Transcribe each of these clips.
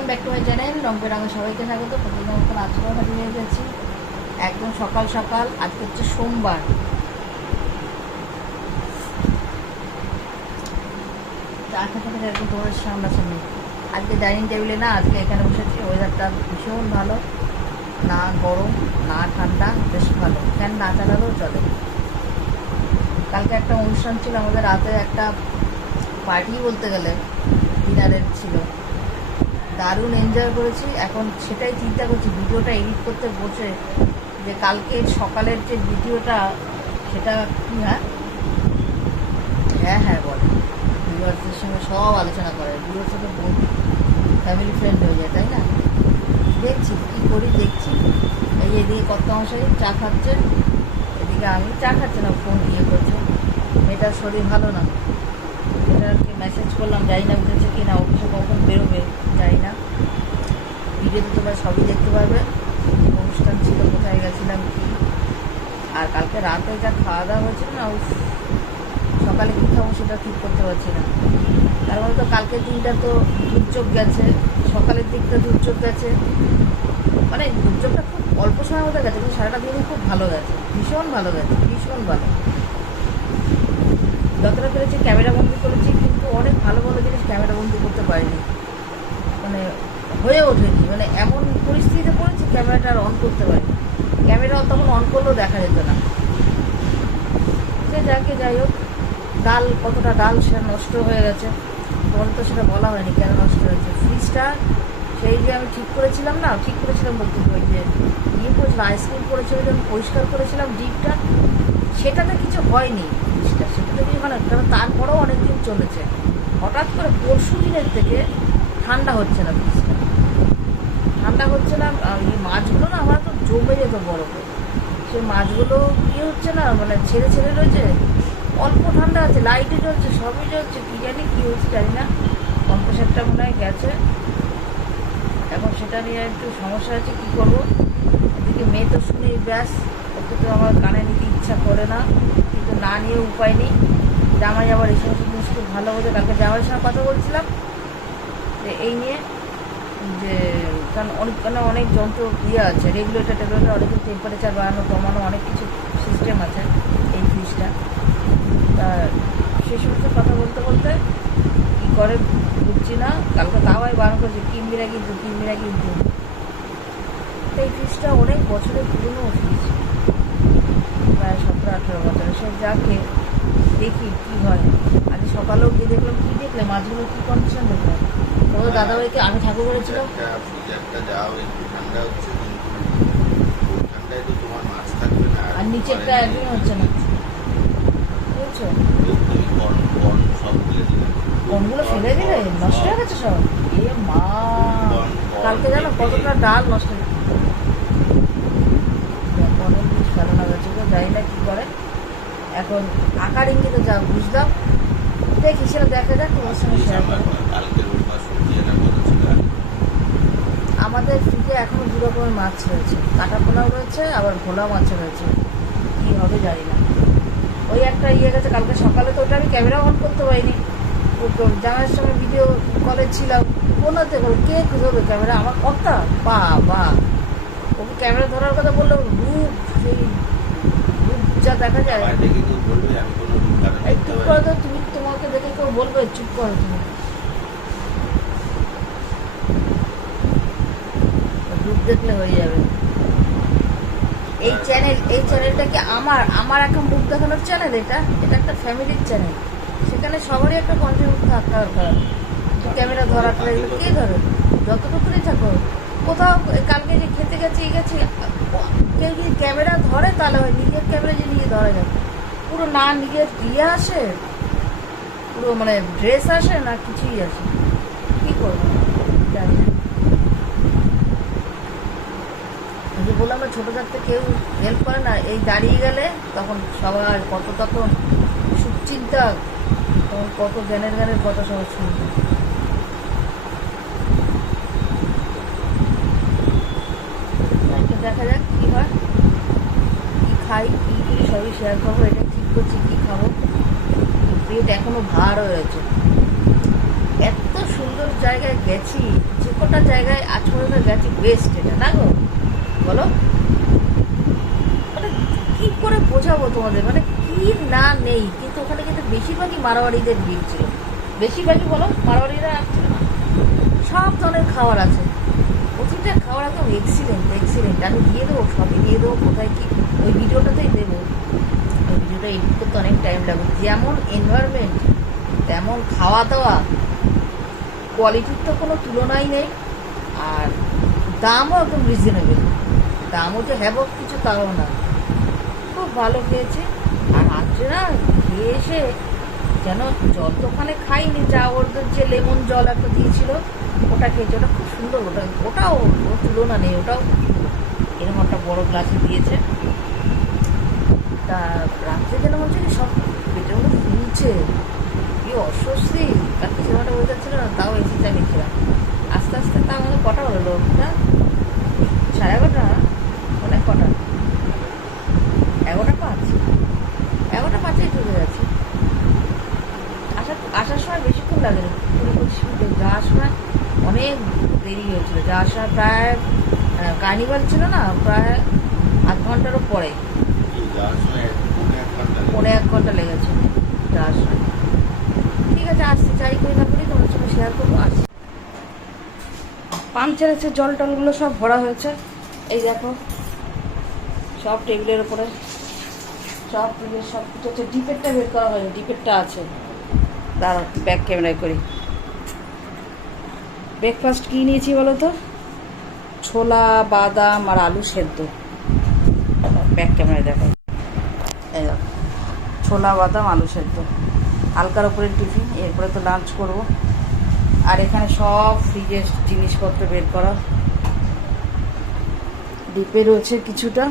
Welcome back to my channel. রঙ বেরঙে সবাইকে স্বাগত। প্রতিদিন মতন আজকেও হাজির হয়ে গেছি একদম সকাল সকাল, আজকে হচ্ছে সোমবার। তোমার সামনাসামনি। আজকে ডাইনিং টেবিলে না, আজকে এখানে বসেছি। ওয়েদারটা ভীষণ ভালো। না গরম, না ঠান্ডা, বেশ ভালো। ফ্যান না চালালেও চলে। কালকে একটা অনুষ্ঠান ছিল, আমাদের রাতে একটা পার্টি বলতে গেলে, ডিনারের ছিল। দারুণ এনজয় করেছি। এখন সেটাই চিন্তা করছি, ভিডিওটা এডিট করতে বসে যে কালকে সকালের যে ভিডিওটা, সেটা কি হ্যাঁ? হ্যাঁ হ্যাঁ বলে। ভিউয়ার্সদের সঙ্গে সব আলোচনা করে ভিউয়ার সাথে ফ্যামিলি ফ্রেন্ড হয়ে যায়, তাই না? দেখছি কী করি, দেখছি। এই এদিকে কত মশাই চা খাচ্ছে এদিকে আমি চা খাচ্ছি না ফোন ইয়ে করছে মেয়েটার শরীর ভালো না। এটাকে মেসেজ করলাম, যাই না বুঝেছে কি না অফিসে কখন বেরোবে? যাই না। ভিডিওতে তোমরা সবই দেখতে পারবে। অনুষ্ঠান ছিল, কোথায় গেছিলাম, কি? আর কালকে রাতে যা খাওয়া দাওয়া হয়েছিল না সকালে কী খাব সেটা ঠিক করতে পারছি না। তার মধ্যে তো কালকের দিনটা তো দুর্যোগ গেছে, সকালের দিকটা দুর্যোগ গেছে। মানে দুর্যোগটা খুব অল্প সময়ের মধ্যে গেছে, কিন্তু সারাটা দিনই খুব ভালো গেছে, ভীষণ ভালো গেছে, ভীষণ ভালো। যতটা পেরেছি, ক্যামেরা বন্দি করেছি, কিন্তু অনেক ভালো ভালো জিনিস ক্যামেরা বন্দি করতে পারিনি। মানে হয়ে ওঠেনি। মানে এমন পরিস্থিতিতে পড়েছি, ক্যামেরাটা আর অন করতে পারি ক্যামেরা তখন অন করলেও দেখা যেত না। সে যাকে যাই হোক, ডাল, কতটা ডাল সেটা নষ্ট হয়ে গেছে। তখন তো সেটা বলা হয়নি কেন নষ্ট হয়েছে। ফ্রিজটা সেই যে আমি ঠিক করেছিলাম না, ঠিক করেছিলাম বলতে ওই যে ইয়ে করেছিলাম আইসক্রিম করেছিল যে আমি পরিষ্কার করেছিলাম ডিপটা, সেটাতে কিছু হয়নি জিনিসটা সেটাতে কিছু মানে তারপরেও অনেকদিন চলেছে। হঠাৎ করে পরশু দিনের থেকে ঠান্ডা হচ্ছে না ফ্রিজটা ঠান্ডা হচ্ছে না এই মাছগুলো না আমার তো জমে যেত বরফে। সে মাছগুলো ইয়ে হচ্ছে না মানে ছেড়ে ছেড়ে রয়েছে। অল্প ঠান্ডা আছে লাইটে জ্বলছে, সবই জ্বলছে, কী জানি, কী হচ্ছে জানি না। কম্প্রেসারটা মনে হয় গেছে। এখন সেটা নিয়ে একটু সমস্যা আছে কী করব? এদিকে মেয়ে তো শুনেই ব্যাস, ওকে তো আমার কানে নিতে ইচ্ছা করে না। কিন্তু না নিয়ে উপায় নেই। জামাই আবার এই সমস্ত জিনিস খুব ভালো বোঝে কালকে জামাইয়ের সঙ্গে কথা বলছিলাম। যে এই নিয়ে যে কারণ অনেক মানে অনেক যন্ত্র ইয়ে আছে রেগুলেটর টেগুলেটর অনেক টেম্পারেচার বাড়ানো, কমানো, অনেক কিছু সিস্টেম আছে এই ফ্রিজটা তা সে সমস্ত কথা বলতে বলতে কী করে বুঝছি না, কালকে তাও আমি বারণ করছি কিনবি না কিন্তু কিনবি না কিন্তু। তো এই ফ্রিজটা অনেক বছরের পুরনো ফ্রিজ প্রায় সতেরো, আঠেরো বছরের। সে যাকে দেখি কী হয়। আজ সকালেও গিয়ে দেখলাম, কী দেখলে মাছগুলো কী কন্ডিশন দেখলাম? ও দাদাভাইকে আমি ঠাকুর না আর নিচেরটা একদিন হচ্ছে না। বুঝছ? সব ফেলে দিলে। নষ্ট হয়ে গেছে সব? এ মা! কালকে জানো কতটা ডাল নষ্ট হয়ে অনেক জিনিস ফেলানো গেছে জানি না কী করে। এখন আকার ইঙ্গিতে যা বুঝলাম দেখি সেটা দেখা যাক তোমার সঙ্গে শেয়ার করব কালকে রোববার সবজি আনার কথা ছিল আমাদের ফ্রিজে এখনও দু রকমের মাছ রয়েছে। কাটা পোলাও রয়েছে আবার ভোলা মাছও রয়েছে। কী হবে জানি না। ওই একটা ইয়ে গেছে কালকে সকালে তো ওটা আমি ক্যামেরা অন করতে পারিনি। তো জামাইয়ের ভিডিও কলে ছিলাম। কোনোতে করে কে ধরবে ক্যামেরা? আমার কথা বা বা ওকে ক্যামেরা ধরার কথা বলল রূপ সেই রূপ যা দেখা যায়। বাইরে থেকে কেউ বলবে আমি কোনো রূপ কাটা এই চুপ পারি তো তুমি তোমাকে দেখে কেউ বলবে চুপ করো তুমি রূপ দেখলে হয়ে যাবে। এই চ্যানেল এই চ্যানেলটা কি আমার আমার এখন মুখ দেখানোর চ্যানেল এটা? এটা একটা ফ্যামিলির চ্যানেল সেখানে সবারই একটা কন্ট্রিবিউট থাকা দরকার। ক্যামেরা ধরা টরা এগুলো কে ধরে? যতটুকুনি থাকো। কোথাও কালকে যে খেতে গেছি এই গেছি কেউ যদি ক্যামেরা ধরে তাহলে হয় নিজের ক্যামেরা যে নিজে ধরা যাবে। পুরো না নিজের ইয়ে আসে পুরো মানে ড্রেস আসে না কিছুই আসে। কী করব জানি না ওই যে বললাম না ছোটো থাকতে কেউ হেল্প করে না। এই দাঁড়িয়ে গেলে তখন সবার কত তখন সুচিন্তা, তখন কত জ্ঞানের জ্ঞানের কথা সবাই শুনবে। দেখা যাক কী হয়, কী খাই, কী করি, সবই শেয়ার করব। এটা ঠিক করছি, কী খাব। পেট এখনও ভার হয়ে আছে এত সুন্দর জায়গায় গেছি, যে কটা জায়গায় আজ পর্যন্ত গেছি বেস্ট এটা, না গো? বলো। কি করে বোঝাবো তোমাদের মানে কি না নেই, কিন্তু ওখানে কিন্তু বেশিরভাগই মারোয়ারিদের ভিড় ছিল। বেশিরভাগই বলো মারোয়ারিরা আসছিল না। সব ধরনের খাবার আছে। প্রতিটা খাবার একদম এক্সিলেন্ট এক্সিলেন্ট আমি দিয়ে দেবো, সবই দিয়ে দেবো, কোথায় কি, ওই ভিডিওটাতেই দেবো। ওই ভিডিওটা এডিট করতে অনেক টাইম লাগবে। যেমন এনভায়রনমেন্ট তেমন খাওয়া দাওয়া কোয়ালিটির তো কোনো তুলনাই নেই, আর দামও একদম রিজনেবল দামও যে হ্যাবক, কিছু তাও না। খুব ভালো খেয়েছে। আর রাত্রে না, খেয়ে এসে যেন জল তো ওখানে খাইনি, যা ওদের যে লেমন জল একটা দিয়েছিল, ওটা খেয়েছে। ওটা খুব সুন্দর, ওটা, ওটাও ওর তুলনা নেই, ওটাও এরকম একটা বড় গ্লাসে দিয়েছে। তা রাত্রে যেন মনে হচ্ছে সব পেটের মধ্যে ফুলছে কি অস্বস্তি রাত্রে সেবাটা হয়ে যাচ্ছিল না, তাও এসি চালিয়েছিলাম আস্তে আস্তে তা আমাদের কটা হলো? লোকটা সাড়ে এগারোটা অনেক কটা এগারোটা পাঁচ এগারোটা পাঁচেই ঢুকে যাচ্ছে আসার সময় বেশিক্ষণ লাগে না কুড়ি পঁচিশ মিনিট যাওয়ার সময় অনেক দেরি হয়েছিল। যাওয়ার সময় প্রায় কার্নিভাল ছিল না, প্রায় আধ ঘন্টারও পরে। সময় এক- ঘণ্টা লেগেছে যাওয়ার সময়। ঠিক আছে, আসছি। যাই করি না করি তোমার সঙ্গে শেয়ার করব, আসছি। পাম্প ছেড়েছে, জল টলগুলো সব ভরা হয়েছে। এই দেখো, সব টেবিলের উপরে, সব টেবিলের সব কিছু হচ্ছে। ডিপেরটা বের করা হয়নি, ডিপেরটা আছে। দাঁড়াও ব্যাক ক্যামেরায় করি। ব্রেকফাস্ট কী নিয়েছি বলো তো? ছোলা, বাদাম আর আলু সেদ্ধ। ব্যাক ক্যামেরায় দেখো এই দেখো, ছোলা, বাদাম, আলু সেদ্ধ। হালকার ওপরে টিফিন, এরপরে তো লাঞ্চ করব। আর এখানে সব ফ্রিজের জিনিসপত্র বের করা। ডিপে রয়েছে কিছুটা।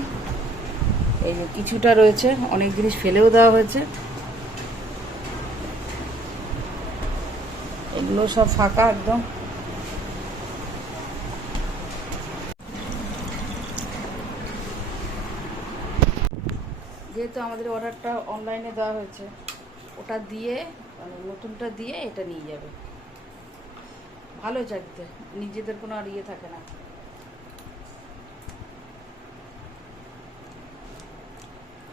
এই যে কিছুটা রয়েছে, অনেক জিনিস ফেলেও দেওয়া হয়েছে। এগুলো সব ফাঁকা একদম। যেহেতু আমাদের অর্ডারটা অনলাইনে দেওয়া হয়েছে, ওটা দিয়ে মানে নতুনটা দিয়ে এটা নিয়ে যাবে। ভালো চাকতে নিজেদের কোনো আর ইয়ে থাকে না।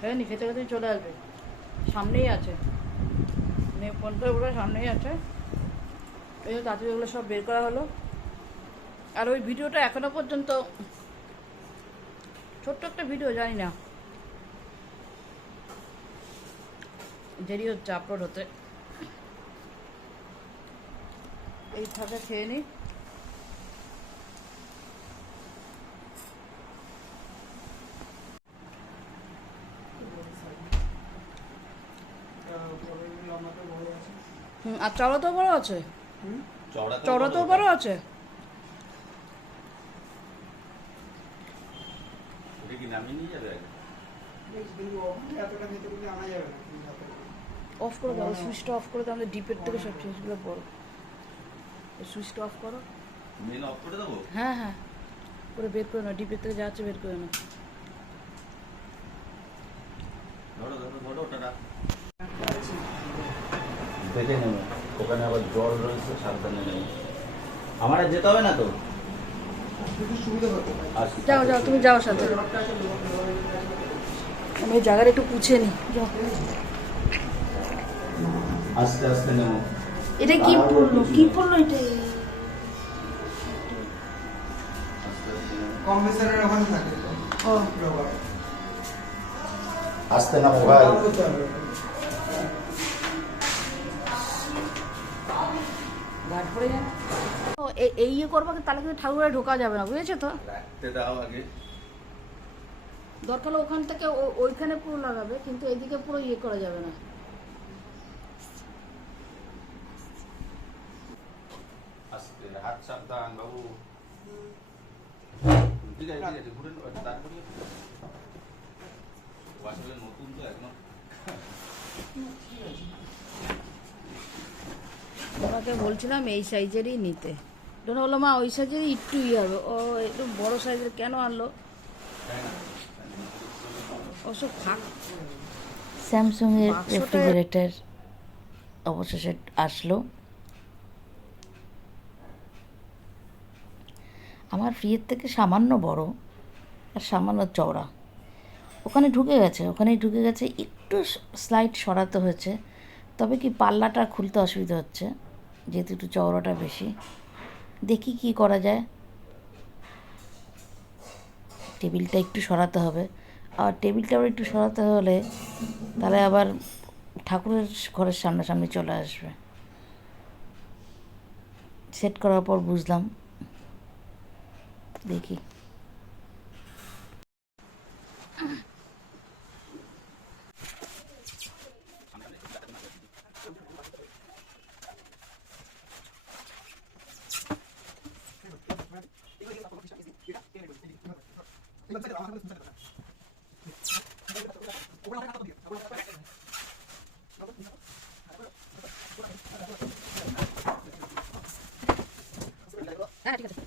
হ্যাঁ খেতে খেতে চলে আসবে। সামনেই আছে। মেয়ে ওগুলো সামনেই আছে। এই তাড়াতাড়ি ওগুলো সব বের করা হলো। আর ওই ভিডিওটা এখনও পর্যন্ত ছোট্ট একটা ভিডিও জানি না। দেরি হচ্ছে আপলোড হতে। এই ফাঁকা খেয়ে নিই আর চড়া তো বড় আছে? চড়া তো বড়। বড় আছে? অফ করে। দাও সুইচটা অফ করে দাও আমাদের ডিপের থেকে সব জিনিসগুলো বড় সুইচটা অফ করো। মেন অফ করে দেবো? হ্যাঁ হ্যাঁ। করে বের করে নাও ডিপের থেকে যাচ্ছে বের করে নাও। ধরো ধরো ধরো ওটা দেখে নেব। ওখানে আবার জল রয়েছে সাবধানে নেব আমার আর যেতে হবে না তো? আসছি। যাও যাও তুমি যাও সাথে। আমি জায়গাটা একটু পুছে নি। আস্তে আস্তে নেব এটা কি পড়ল? কি পড়ল এটা? আস্তে আস্তে কম্প্রেসারের ওখানে থাকে। ও। আস্তে ভাই। পড়ে এই ইয়ে করব তাহলে কিন্তু ঠাকুরে ঢোকা যাবে না বুঝেছ তো? রাখতে দাও আগে। দরকার হলে ওখান থেকে ও- ওইখানে পুরো লাগাবে কিন্তু এইদিকে পুরো ইয়ে করা যাবে না। হাত সাবধান বাবু। ঠিক আছে ঠিক আছে ঘুরে তারপরে। নতুন তো এখনও ওনাকে বলছিলাম এই সাইজেরই নিতে। ডোনা বলল মা ওই সাইজেরই একটু ইয়ে হবে। ও একটু বড় সাইজের কেন আনলো? ওসব থাক স্যামসুংয়ের রেফ্রিজারেটর অবশেষে আসলো। আমার ফ্রিজের থেকে সামান্য বড় আর সামান্য চওড়া। ওখানে ঢুকে গেছে ওখানে ঢুকে গেছে। একটু স্লাইড সরাতে হয়েছে। তবে কি পাল্লাটা খুলতে অসুবিধা হচ্ছে? যেহেতু একটু চওড়াটা বেশি। দেখি কি করা যায়। টেবিলটা একটু সরাতে হবে। আর টেবিলটা আবার একটু সরাতে হলে তাহলে আবার ঠাকুরের ঘরের সামনাসামনি চলে আসবে। সেট করার পর বুঝলাম। দেখি। হ্যাঁ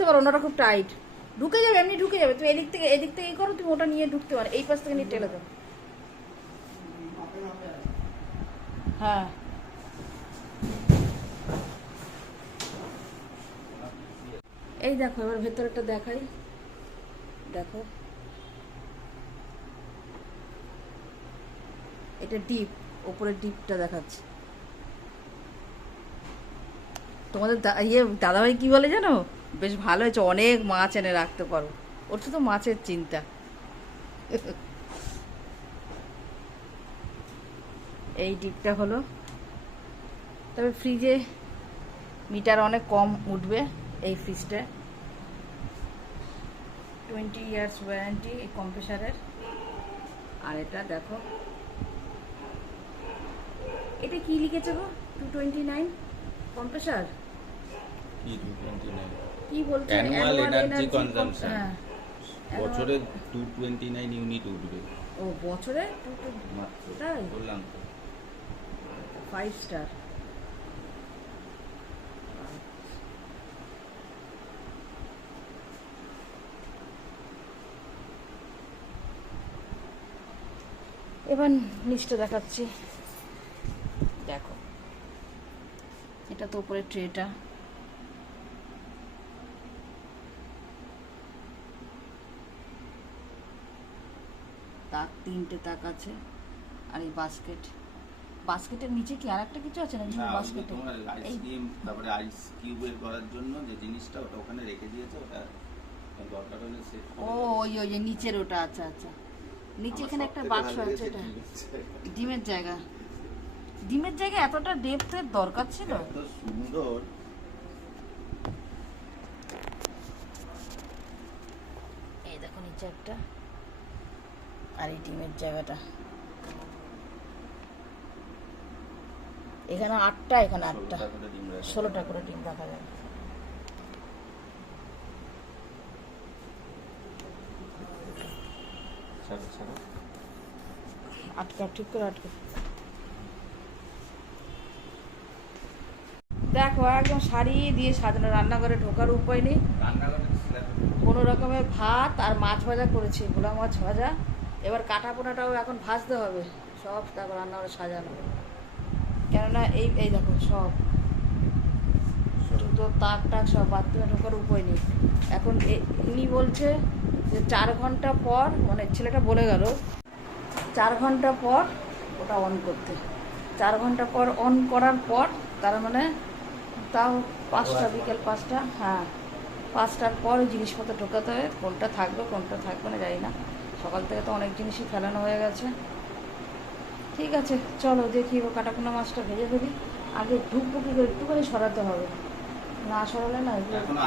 ওটা পারো ওটা খুব টাইট ঢুকে যাবে, এমনি ঢুকে যাবে। তুমি এদিক থেকে এদিক থেকে করো, তুমি ওটা নিয়ে ঢুকতে পারো। এই পাশ থেকে নিয়ে টেলে দাও। হ্যাঁ। এই দেখো, এবার ভেতরেটা দেখাই। দেখো। এটা ডিপ ওপরের ডিপটা দেখাচ্ছে। তোমাদের ইয়ে দাদাভাই কি বলে জানো? বেশ ভালো হয়েছে, অনেক মাছ এনে রাখতে পারো। ওর শুধু মাছের চিন্তা। এই ডিপটা হলো। তবে ফ্রিজে মিটার অনেক কম উঠবে এই ফ্রিজটা। টোয়েন্টি ইয়ার্স ওয়ারেন্টি এই কম্প্রেসারের। আর এটা দেখো। এটা কি লিখেছে গো? Two twenty nine compressor? কি টু টোয়েন্টি নাইন কি বলছে Annual Annual energy energy consumption. হ্যাঁ। বছরে টু টোয়েন্টি নাইন ইউনিট উঠবে। ও বছরে? মাত্র তাই? বললাম তো। ফাইভ স্টার এবার নিচটা দেখাচ্ছি। দেখো। এটা তো উপরে ট্রেটা তাক তিনটে তাক আছে আর এই বাস্কেট বাস্কেটের নিচে কি আর একটা কিছু আছে না না, বাস্কেটে আইসক্রিম তারপরে আইস কিউবের করার জন্য যে জিনিসটা ওটা ওখানে রেখে দিয়েছে ওটা দরকার হলে সেট ও ওই ওই নিচের ওটা আচ্ছা আচ্ছা। নিচে এখানে একটা বাক্স আছে এটা। ডিমের জায়গা। ডিমের জায়গা। এতটা ডেপথের দরকার ছিল? এত সুন্দর। এই দেখো নিচে একটা। আর এই ডিমের জায়গাটা। এখানে আটটা এখানে আটটা। ষোলোটা করে ডিম রাখা। যাবে ছাড়ো। আটকা ঠিক করে আটকা। দেখো একদম শাড়ি দিয়ে সাজানো রান্নাঘরে ঢোকার উপায় নেই। কোনো রকমের ভাত আর মাছ ভাজা করেছি ভোলা মাছ ভাজা। এবার কাটা পোনাটাও এখন ভাজতে হবে। সব তারপর রান্নাঘরে সাজানো। কেননা এই এই দেখো সব। জুতো তাক টাক সব বাথরুমে ঢোকার উপায় নেই। এখন ইনি বলছে যে চার ঘণ্টা পর মানে ছেলেটা বলে গেল, চার ঘণ্টা পর ওটা অন করতে। চার ঘণ্টা পর অন করার পর তার মানে তাও পাঁচটা, বিকেল পাঁচটা হ্যাঁ পাঁচটার পর জিনিসপত্র ঢোকাতে হবে, কোনটা থাকবে কোনটা থাকবে না জানি না। সকাল থেকে তো অনেক জিনিসই ফেলানো হয়ে গেছে। ঠিক আছে চলো দেখি এবার কাটাকুনা মাছটা ভেজে ফেলি। আগে ঢুকবো কি করে একটুখানি সরাতে হবে। না সরালে না এগুলো এখনও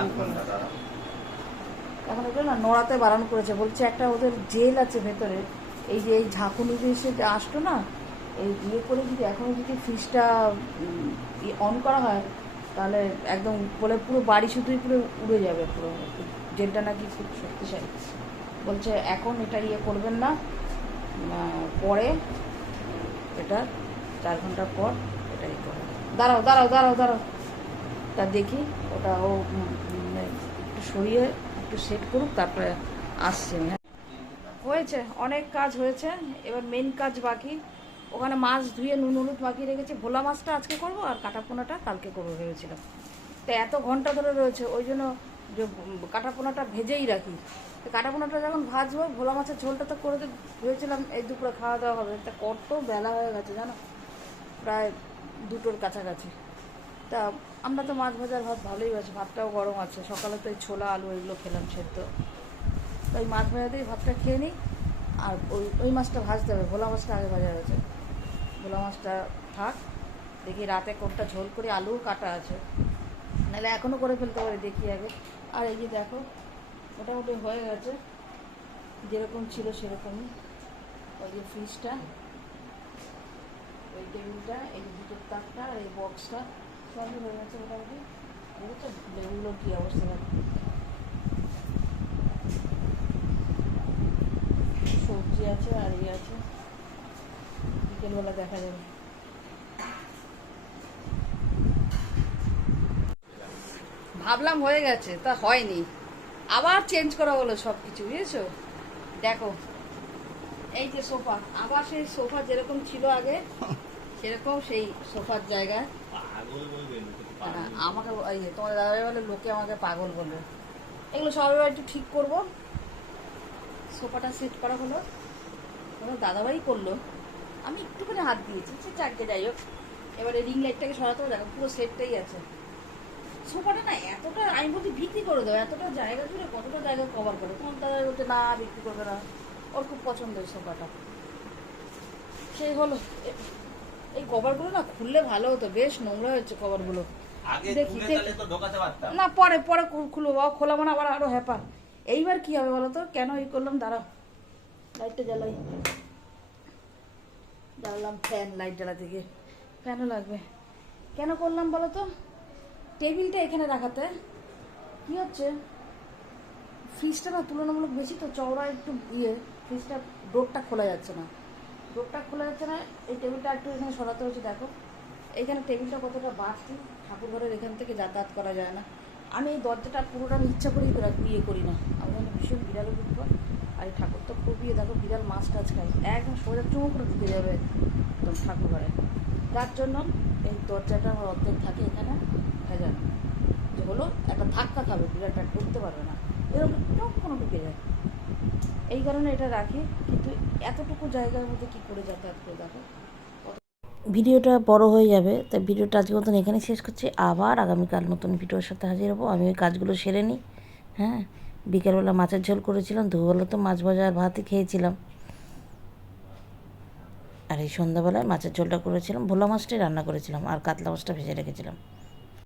এগুলো না নড়াতে বারণ করেছে। বলছে একটা ওদের জেল আছে ভেতরে। এই যে এই ঝাঁকুনি দিয়ে যে আসতো না এই ইয়ে করে যদি এখনও যদি ফ্রিজটা অন করা হয় তাহলে একদম বলে পুরো বাড়ি শুধুই পুরো উড়ে যাবে পুরো। জেলটা নাকি খুব শক্তিশালী। বলছে এখন এটা ইয়ে করবেন না। পরে এটা চার ঘণ্টা পর এটা ইয়ে করবেন। দাঁড়াও দাঁড়াও দাঁড়াও দাঁড়াও। তা দেখি ওটা ও উম, একটু সরিয়ে একটু সেট করুক তারপরে আসছে। হ্যাঁ হয়েছে অনেক কাজ হয়েছে। এবার মেন কাজ বাকি। ওখানে মাছ ধুয়ে নুন হলুদ মাখিয়ে রেখেছি। ভোলা মাছটা আজকে করব আর কাটা পোনাটা কালকে করব ভেবেছিলাম। তো এত ঘণ্টা ধরে রয়েছে ওই জন্য কাটা পোনাটা ভেজেই রাখি। তো কাটা পোনাটা যখন ভাজবো, ভোলা মাছের ঝোলটা তো করে ভেবেছিলাম এই দুপুরে খাওয়া দাওয়া হবে। তা কত বেলা হয়ে গেছে জানো? প্রায় দুটোর কাছাকাছি। তা আমরা তো মাছ ভাজার ভাত ভালোই আছে ভাতটাও গরম আছে। সকালে তো এই ছোলা, আলু এগুলো খেলাম সেদ্ধ। তো ওই মাছ ভাজাতেই ভাতটা খেয়ে নিই, আর ওই ওই মাছটা ভাজতে হবে। ভোলা মাছটা আগে ভাজা হয়েছে। ভোলা মাছটা থাক, দেখি রাতে কোনটা ঝোল করে, আলুও কাটা আছে। নাহলে এখনও করে ফেলতে পারি, দেখি আগে। আর এই যে দেখো মোটামুটি হয়ে গেছে। যেরকম ছিল সেরকমই। ওই যে ফ্রিজটা ওই টেবিলটা এই দুটোর তাকটা আর এই বক্সটা সবই হয়ে গেছে মোটামুটি। দেখেছ লেবুগুলোর কী অবস্থা সবজি আছে, আর ইয়ে আছে। বিকেলবেলা দেখা যাবে। ভাবলাম হয়ে গেছে, তা হয়নি। আবার চেঞ্জ করা হলো সব কিছু বুঝেছ? দেখো এই যে সোফা আবার সেই সোফা যেরকম ছিল আগে সেরকম সেই সোফার জায়গায় হ্যাঁ, আমাকে এই তোমার দাদাভাই বলে লোকে আমাকে পাগল বলবে। এগুলো সব এবার একটু ঠিক করব। সোফাটা সেট করা হলো। ওরা দাদাভাই করল। আমি একটুখানি হাত দিয়েছি সে চারটে যাই হোক। এবারে রিং লাইটটাকে সরাতে দেখো পুরো সেটটাই আছে। সোফাটা না এতটা আমি বলছি বিক্রি করে দেবো এতটা জায়গা জুড়ে কতটা জায়গা কভার করে? তোমার দাদা বলছে না বিক্রি করবে না। ওর খুব পছন্দ এই সোফাটা সেই হলো। এই কভারগুলো না খুললে ভালো হতো বেশ নোংরা হয়েছে কভারগুলো দেখি, না পরে পরে খুলবো বাবা খোলা মানে আবার আরও হ্যাপা এইবার কি হবে বলো তো? কেন এই করলাম? দাঁড়াও। লাইটটা জ্বালাই। জ্বালাম ফ্যান লাইট জ্বালাতে গিয়ে ফ্যানও লাগবে। কেন করলাম বলো তো? টেবিলটা এখানে রাখাতে। কি হচ্ছে? ফ্রিজটা না তুলনামূলক বেশি তো, চওড়া একটু ইয়ে ফ্রিজটা ডোরটা খোলা যাচ্ছে না। ডোরটা খোলা যাচ্ছে না, এই টেবিলটা একটু এখানে সরাতে হচ্ছে, দেখো। এইখানে টেবিলটা কতটা বাড়তি ঠাকুর ঘরের এখান থেকে যাতায়াত করা যায় না। আমি এই দরজাটা পুরোটা আমি ইচ্ছা করেই করে ইয়ে করি না। আমার জন্য ভীষণ বিড়ালের উৎপাদ আর এই ঠাকুর তো খুব ইয়ে দেখো, বিড়াল মাছ টাছ খায়। একদম সোজা চুমো করে ঢুকে যাবে একদম ঠাকুর ঘরে যার জন্য এই দরজাটা আমার অর্ধেক থাকে এখানে। ভেজানো যে হলো একটা ধাক্কা খাবে বিড়ালটা ঢুকতে পারবে না। এরকম টপ কোনো ঢুকে যায় এই কারণে এটা রাখি, কিন্তু এতটুকু জায়গার মধ্যে কি করে যাতায়াত করে দেখো। ভিডিওটা বড় হয়ে যাবে, তাই ভিডিওটা আজকের মতন এখানে শেষ করছি। আবার আগামীকাল নতুন ভিডিওর সাথে হাজির হব। আমি ওই কাজগুলো সেরে নিই হ্যাঁ? বিকেলবেলা মাছের ঝোল করেছিলাম দুবেলা তো মাছ ভাজা আর ভাতই খেয়েছিলাম। আর এই সন্ধ্যাবেলায় মাছের ঝোলটা করেছিলাম, ভোলা মাছটাই রান্না করেছিলাম, আর কাতলা মাছটা ভেজে রেখেছিলাম।